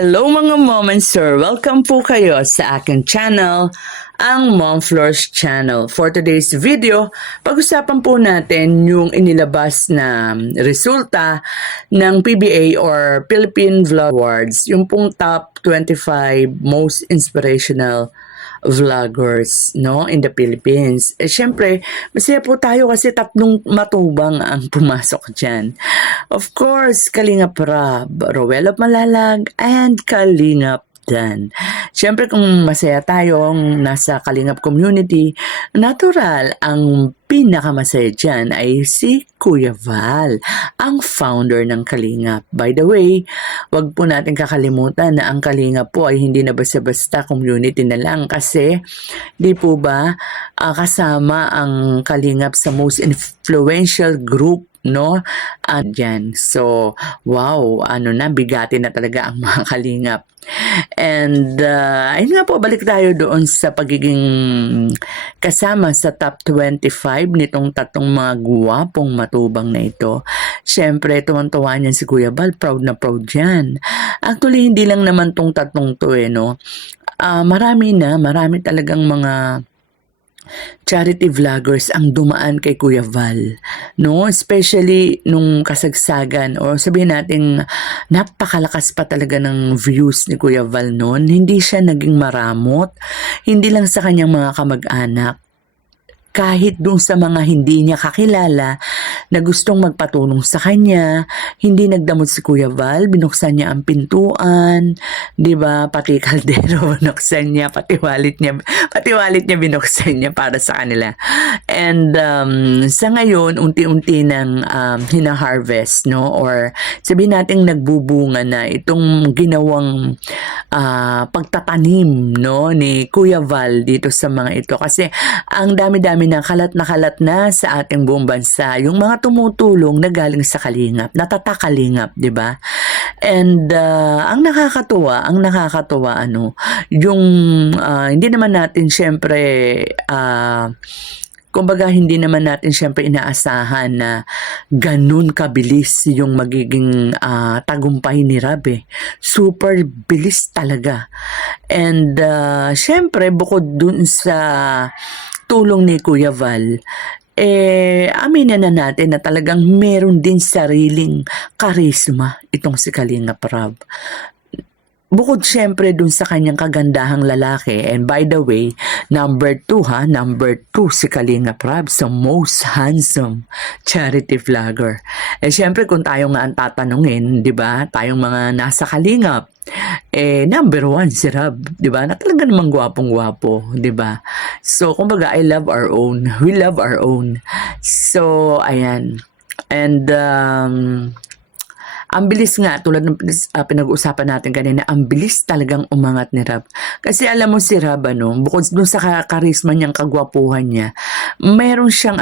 Hello mga mom and sir! Welcome po kayo sa aking channel, ang Mom Floors Channel. For today's video, pag-usapan po natin yung inilabas na resulta ng PBA or Philippine Vlog Awards, yung pong top 25 most inspirational vloggers in the Philippines. Syempre, masaya po tayo kasi tatlong matubang ang pumasok dyan. Of course, Kalingap Rab, Rowell of Malalag, and Kalingap Dan. Syempre, kung masaya tayong nasa Kalingap community, natural, ang pinakamasaya dyan ay si Kuya Val, ang founder ng Kalingap. By the way, wag po natin kakalimutan na ang Kalingap po ay hindi na basta-basta community na lang kasi di po ba kasama ang Kalingap sa most influential group dyan. So, wow, bigati na talaga ang mga Kalingap. And, ayun nga po, balik tayo doon sa pagiging kasama sa top 25 nitong tatlong mga guwapong matubang na ito. Siyempre, tuwan-tuwa niyan si Kuya Val, proud na proud yan. Actually, hindi lang naman tong tatlong to marami talagang mga charity vloggers ang dumaan kay Kuya Val, especially nung kasagsagan o sabihin natin napakalakas pa talaga ng views ni Kuya Val noon. Hindi siya naging maramot, hindi lang sa kanyang mga kamag-anak, kahit doon sa mga hindi niya kakilala na gustong magpatulong sa kanya. Hindi nagdamot si Kuya Val, binuksan niya ang pintuan, 'di ba? Pati kaldero binuksan niya, pati wallet niya binuksan niya para sa kanila. And sa ngayon, unti-unti nang hina-harvest, or sabihin nating nagbubunga na itong ginawang pagtatanim, ni Kuya Val dito sa mga ito. Kasi ang dami-dami na kalat na sa ating buong bansa yung mga tumutulong na galing sa Kalingap, natatakalingap, 'di ba? And ang nakakatuwa yung hindi naman natin syempre kumbaga hindi naman natin syempre inaasahan na ganun kabilis yung magiging tagumpay ni Rab. Super bilis talaga. And syempre bukod dun sa tulong ni Kuya Val, aminin na natin na talagang meron din sariling karisma itong si Kalingap Rab. Bukod syempre dun sa kanyang kagandahang lalaki, and by the way, number 2 si Kalingap Rab sa most handsome charity vlogger. Syempre kung tayo nga ang tatanungin, 'di ba? Tayong mga nasa Kalingap, number 1 si Rab, 'di ba? Na talaga namang gwapong-gwapo, 'di ba? So kumbaga, I love our own. We love our own. So ayan. And ang bilis nga, tulad ng pinag-uusapan natin kanina, ang bilis talagang umangat ni Rab. Kasi alam mo si Rab, bukod dun sa karisma niyang, kagwapuhan niya, meron siyang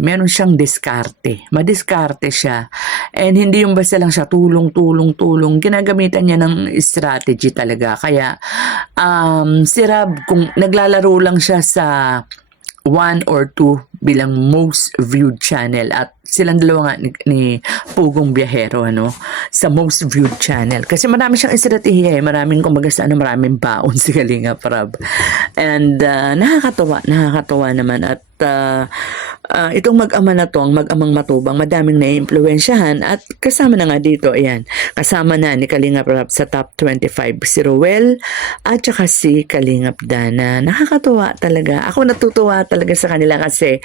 meron siyang diskarte. Madiskarte siya. And hindi yung basta lang siya tulong. Ginagamitan niya ng strategy talaga. Kaya si Rab, kung naglalaro lang siya sa 1 or 2 bilang most viewed channel, at silang dalawa nga ni Pugong Biyahero sa most viewed channel, kasi marami siyang estratehiya, maraming maraming baon si Kalingap Rab. And nakakatuwa naman. At itong mag-ama na to, ang mag-amang matubang, madaming naiimpluwensyahan, at kasama na nga dito, kasama na ni Kalingap Rab sa top 25 si Rowell at saka si Kalingap Dan. Nakakatuwa talaga. Ako natutuwa talaga sa kanila kasi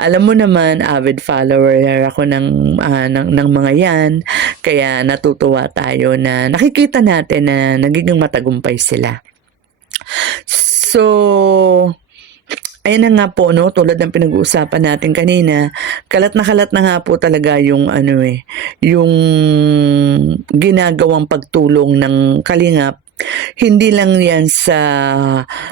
alam mo naman, avid follower ako ng mga yan, kaya natutuwa tayo na nakikita natin na nagiging matagumpay sila. So ayun na nga po, tulad ng pinag-uusapan natin kanina, kalat na nga po talaga yung yung ginagawang pagtulong ng Kalingap. Hindi lang yan sa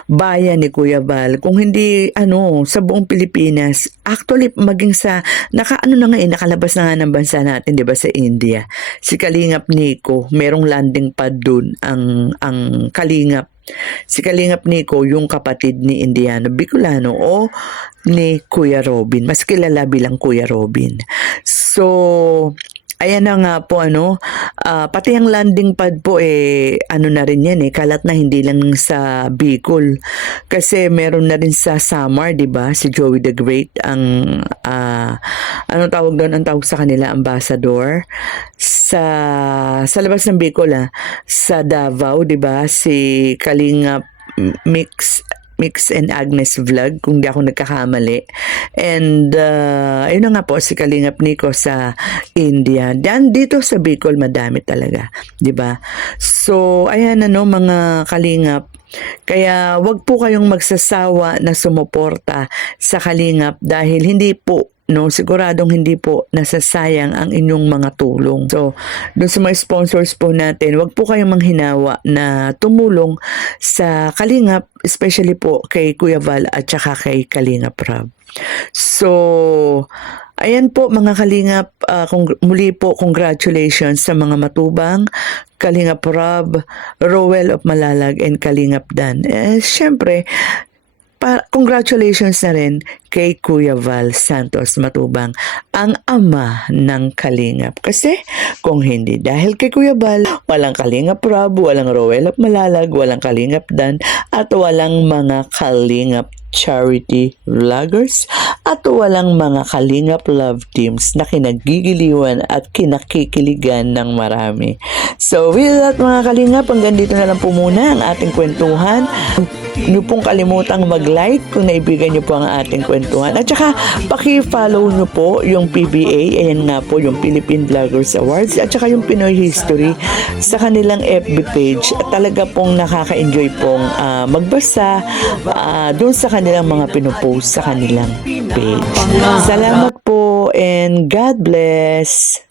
bayan ni Kuya Val, kung hindi sa buong Pilipinas. Actually, maging sa nakalabas na nga ng bansa natin, 'di ba, sa India. Si Kalingap Nico, merong landing pad dun ang Kalingap. Si Kalingap Nico, yung kapatid ni Indiano Bicolano o ni Kuya Robin, mas kilala bilang Kuya Robin. So Ayan na nga po pati ang landing pad po na rin yan kalat na hindi lang sa Bicol. Kasi meron na rin sa Samar, 'di ba? Si Joey the Great ang anong tawag doon? Ang tawag sa kanila ambassador sa labas ng Bicol sa Davao, 'di ba? Si Kalingap Mix and Agnes Vlog, kung di ako nagkakamali. And ayun na nga po, si Kalingap Nico sa India. Dito sa Bicol, madami talaga. 'Di ba? So, ayan mga Kalingap. Kaya wag po kayong magsasawa na sumuporta sa Kalingap dahil hindi po siguradong hindi po nasasayang ang inyong mga tulong. So, doon sa mga sponsors po natin, wag po kayong manghinawa na tumulong sa Kalingap, especially po kay Kuya Val at saka kay Kalingap Rob. So, ayan po mga Kalingap, muli po congratulations sa mga matubang Kalingap Rob, Rowell of Malalag, and Kalingap Dan. Siyempre, congratulations na rin kay Kuya Val Santos Matubang, ang ama ng Kalingap. Kasi kung hindi dahil kay Kuya Val, walang Kalingap Rob, walang Rowell of Malalag, walang Kalingap Dan, at walang mga Kalingap charity vloggers, at walang mga Kalingap love teams na kinagigiliwan at kinakikiligan ng marami. So with that mga Kalingap, hanggang dito na lang po muna ang ating kwentuhan. Nyo pong kalimutang mag-like kung naibigan nyo po ang ating kwentuhan. At saka, paki-follow nyo po yung PBA, ayan nga po, yung Philippine Vloggers Awards, at saka yung Pinoy History sa kanilang FB page. At talaga pong nakaka-enjoy pong magbasa doon sa kanilang mga pinupost sa kanilang page. Salamat po and God bless!